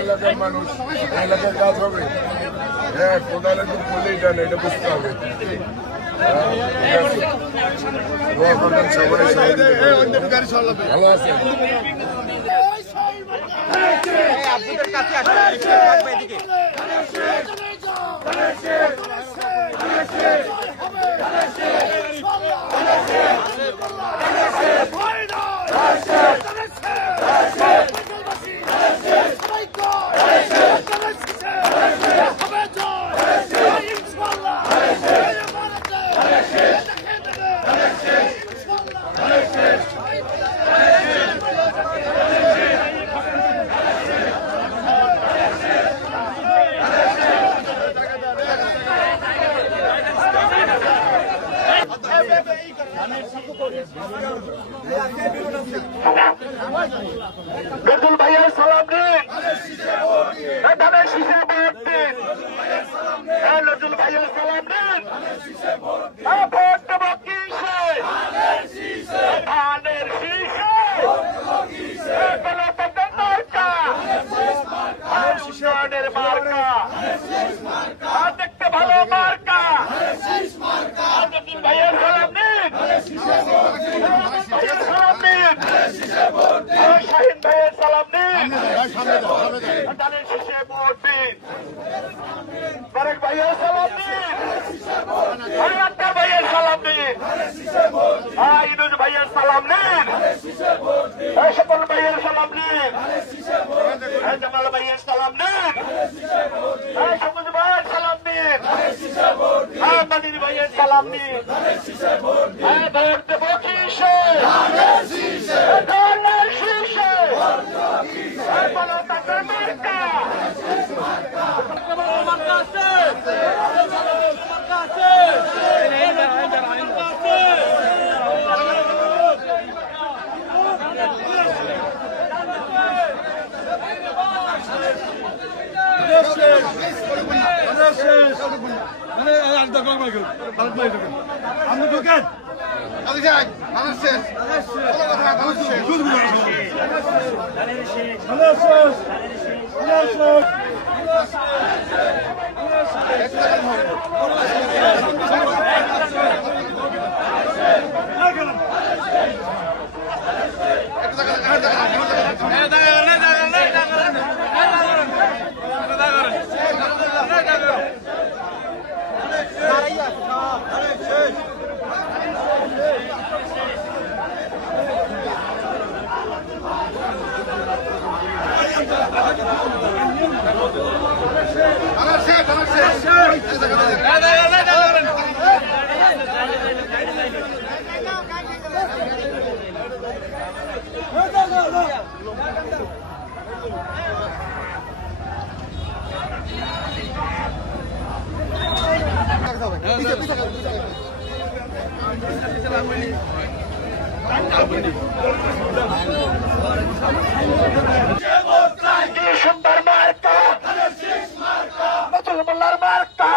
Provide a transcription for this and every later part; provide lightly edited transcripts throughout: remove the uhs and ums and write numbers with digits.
এলাকার মানুষ এলাকার কাজ হবে। হ্যাঁ, কোদালে তো বলেই দেন, এটা বুঝতে হবে। ভালো আছে। নজরুল ভাইয়ের সালাম দিন, ধানের শীষে ভোট দিন। নজরুল ভাইয়ের সালাম দিন, ভোট দেব কিসে? ধানের শীষে গণতন্ত্রের মার্কা, উন্নয়নের মার্কা, দেখতে ভালো মার্কা। নজরুল ভাইয়ের সালাম দিন, সালাম দিন, শাহিন ভাইয়ের সালাম দিন, ধানের শীষে ভোট দিন। বারেক ভাইয়ের সালাম দিন, আক্তার ভাইয়ের সালাম দিন, ইনুজ ভাইয়ের সালাম দিন, সকল ভাইয়ের সালাম দিন, জামাল ভাইয়ের সালাম দিন, সবুজ ভাইয়ের সালাম দিন, মানির ভাইয়ের সালাম দিন। ভোট দেব কিসে? ধানের শীষে গণতন্ত্রের মার্কা। সুন্দর মার্কা, নজরুল মোল্লার মার্কা,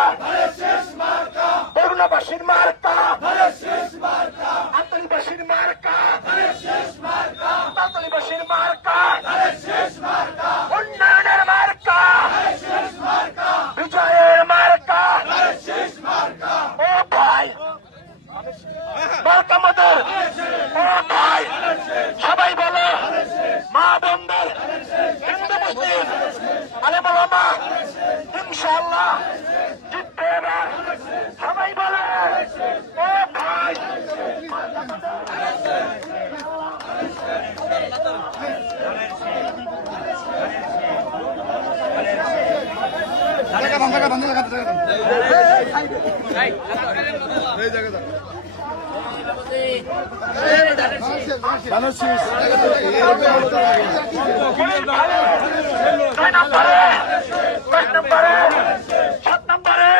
বরুণাবাসীর মার্কা, আন্তরিবাসীর মার্কা, তাঁতলিবাসীর মার্কা, উন্নয়নের মার্কা, বিজয়ের মার্কা। ও ভাই মার্কা মদের, ও ভাই সবাই বলো, মা বোনদের, হিন্দু মুসলিম আলেম ওলামা ইনশাআল্লাহ জিতবে এবার। সবাই বলে ও ভাই নম্বরে 7 নম্বরে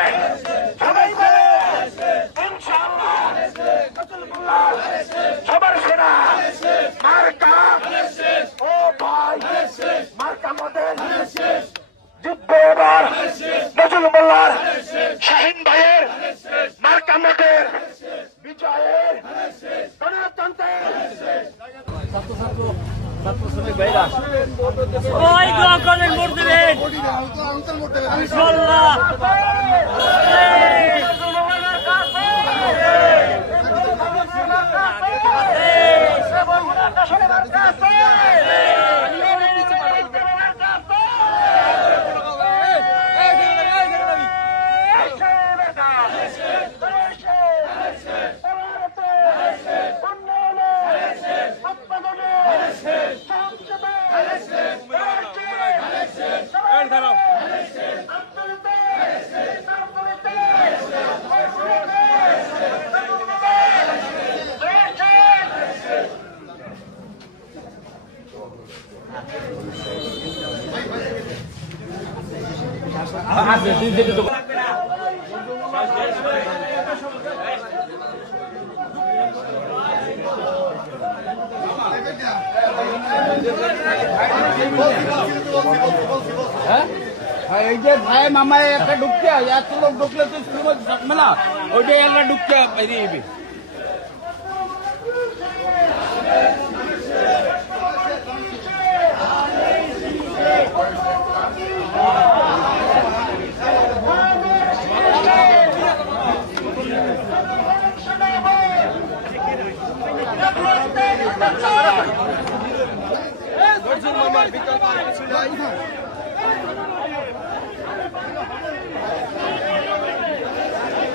এই যে ভাই মামায় একটা ঢুকছে এত লোক ঢুকলে তো স্কুল থাকবে না ওইটাই একটা ঢুকছে বেরিয়ে যাবে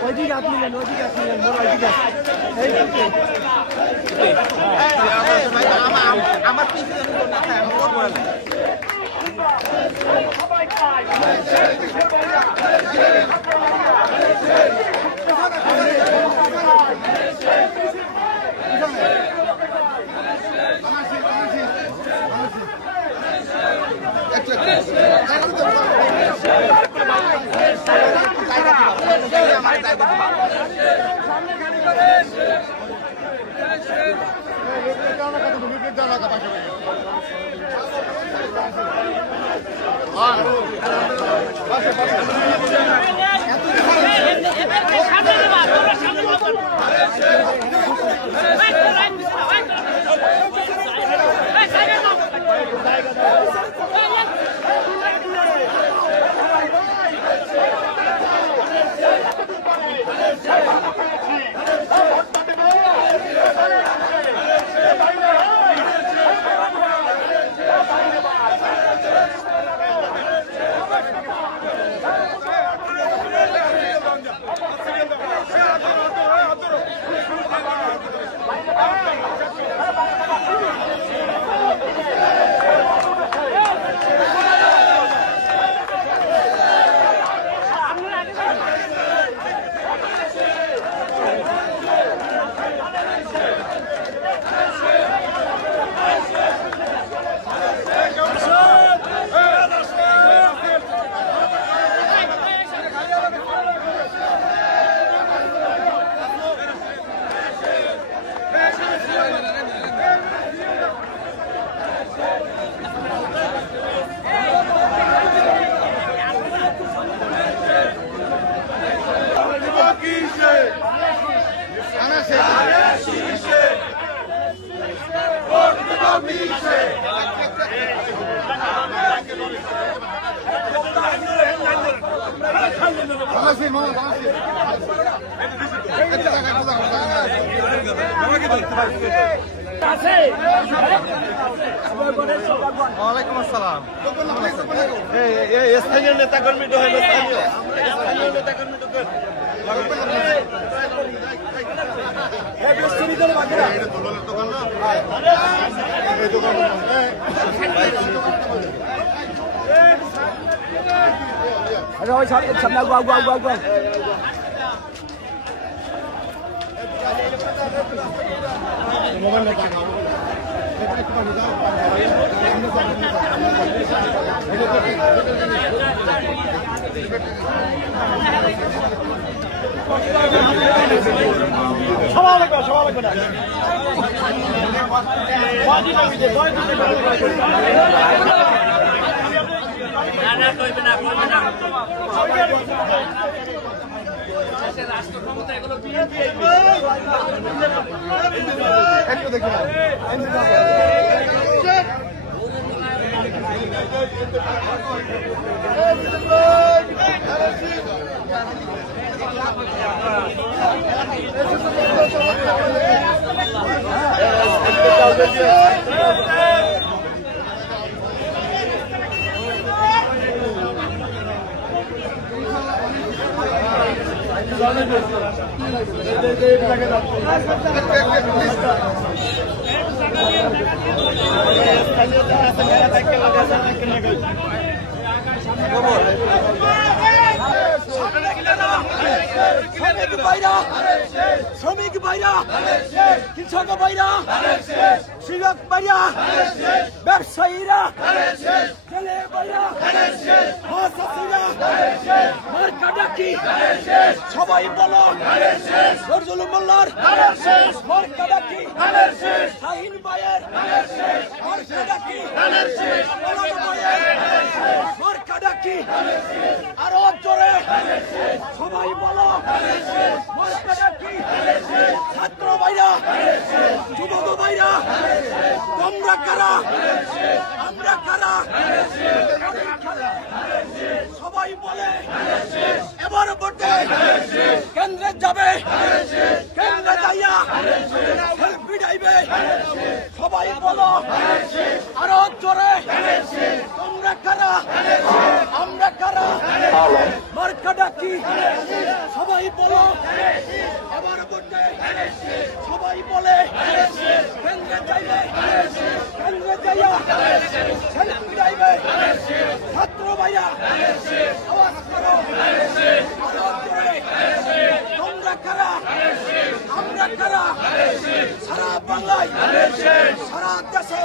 ওইদিকে আপনি নেন বড় ওইদিকে আমার পিছনে না খায় আমি ওর বলে ওয়ালাইকুম আসসালাম স্থানীয় নেতা কর্মী স্থানীয় নেতা কর্মী rồi sầm đâu qua রাষ্ট্র ক্ষমতা এগুলো একটু দেখি শ্রমিক ভাইরা, কৃষক ভাইরা, শিক্ষক ভাইরা, ব্যবসায়ীরা, ছেলে ভাইরা, মার্কা ডাকি সবাই বলো নজরুল মোল্লার মার্কা ডাকি, শাহিন ভাইয়ের মার্কা ডাকি, মার্কা ডাকি, আরো জোরে সবাই বলো মার্কা ডাকি। ছাত্র ভাইরা, যুবক ভাইরা, তোমরা কারা, আমরা কারা, সবাই বলে এবার ভোটে কেন্দ্রে যাবে, কেন্দ্রে যাইয়া সেলফি ডাইবে, সবাই বলো আরো জোরে তোমরা কারা, আমরা কারা, মার্কা ডাকি সবাই বলো এবার ভোটে, সবাই বলে কেন্দ্রে যাইবে, কেন্দ্রে যাইয়া সেলফি ডাইবে, ছাত্র ভাইয়া আওয়াজ করো আরো জোরে তোমরা কারা, আমরা কারা, সারা বাংলায় সারা দেশে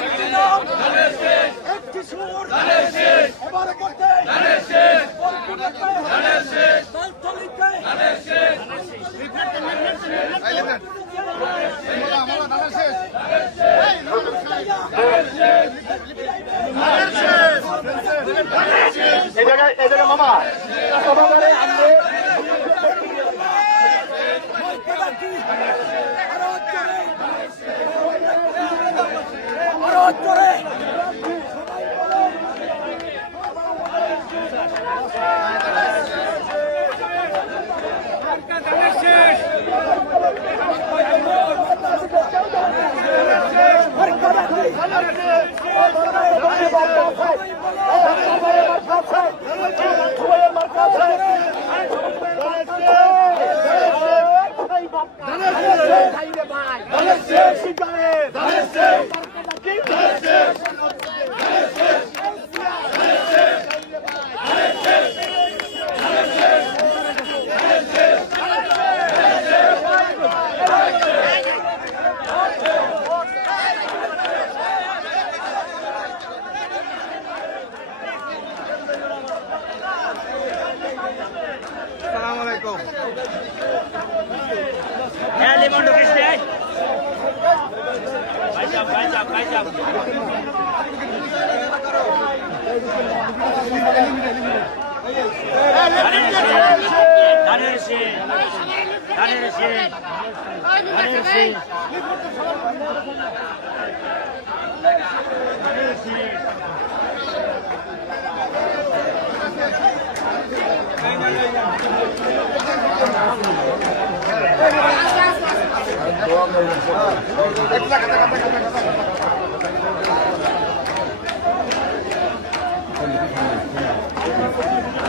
একটি নাম, একটি সুর, এবার ভোটে তালতলিতে মামা আরো জোরে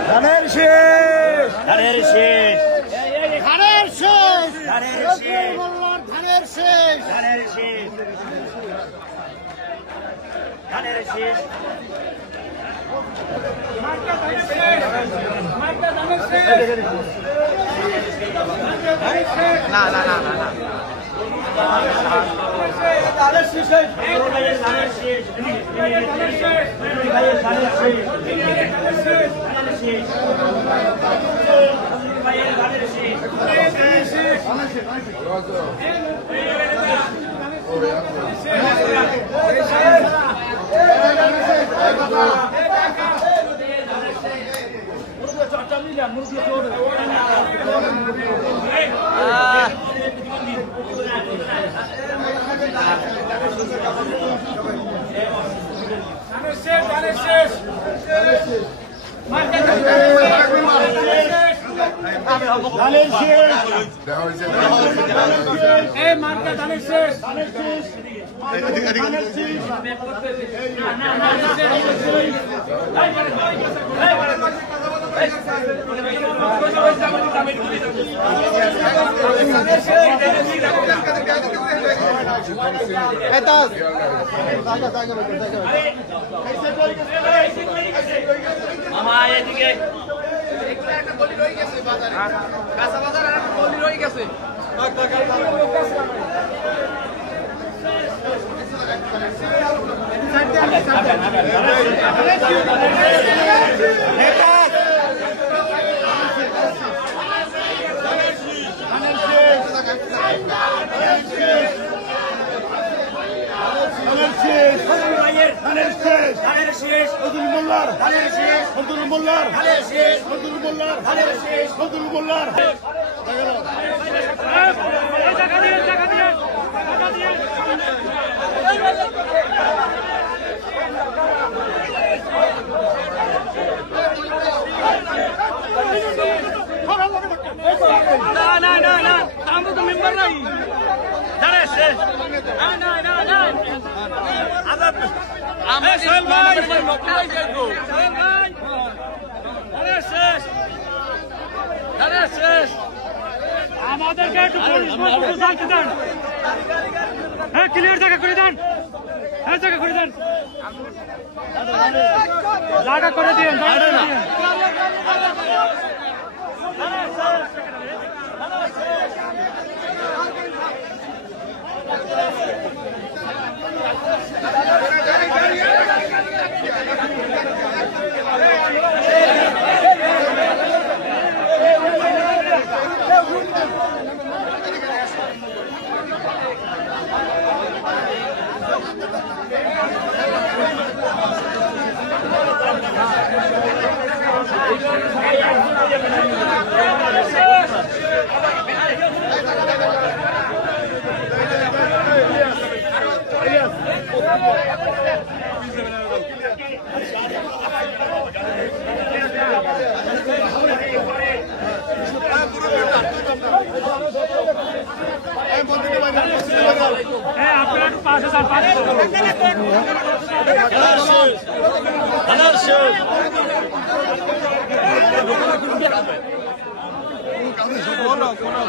ধানের শেষ, ধানের শেষ, ধানের শেষ, ধানের শেষ, ধানের শেষ, ধানের শেষ, ধানের শেষ, না না না না না ধানের শেষ, ধানের শেষ, ধানের শেষ, মার্কা ধানের শেষ, মামা এদিকে আমাদেরকে একটু জানতে দেন। হ্যাঁ, ক্লিয়ার জায়গা করে দেন। হ্যাঁ, জায়গা করে দেন, জায়গা করে দিন। আপনার পাশে স্যার পাশে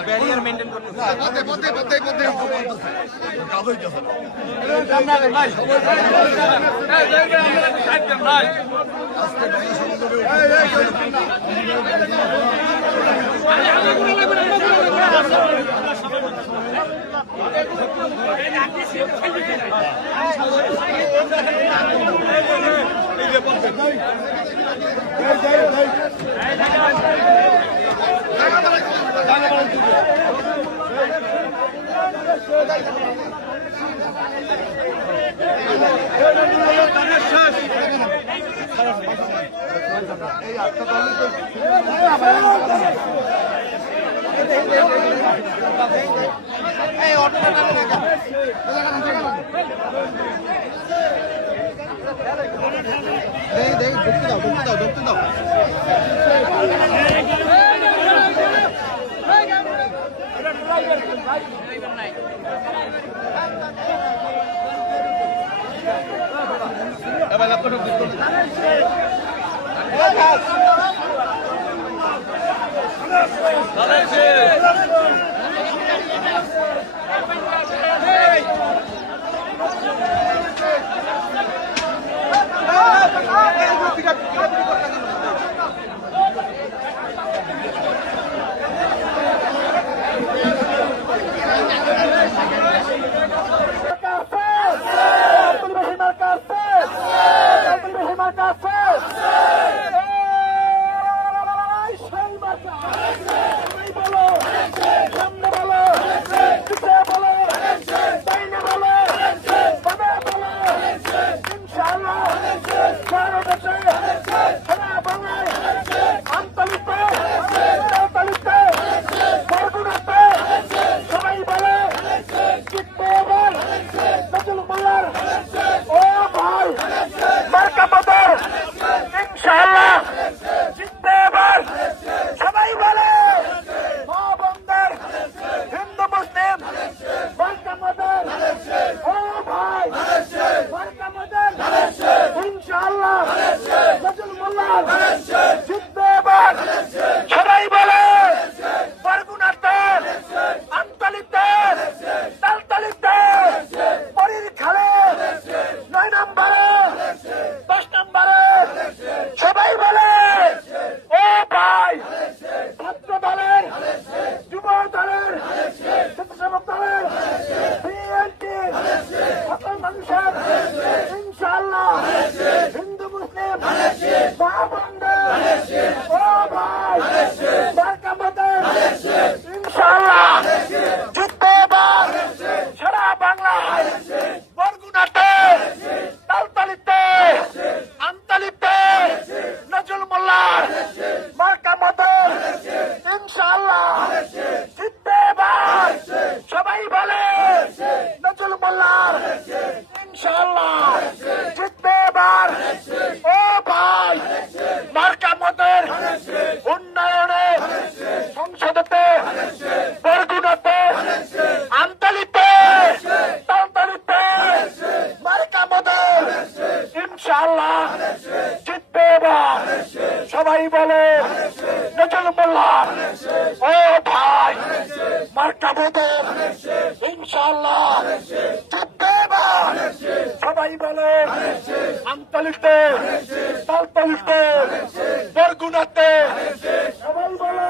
ব্যারিয়ার মেইনটেইন করতে ইনশাআল্লাহ জিতবে এবার সবাই বলে নজর মোল্লা ও ভাই মার্কা বদল ইনশাআল্লাহ জিতবে না সবাই বলে আমতলিতে তালতলিতে বরগুনাতে সবাই বলে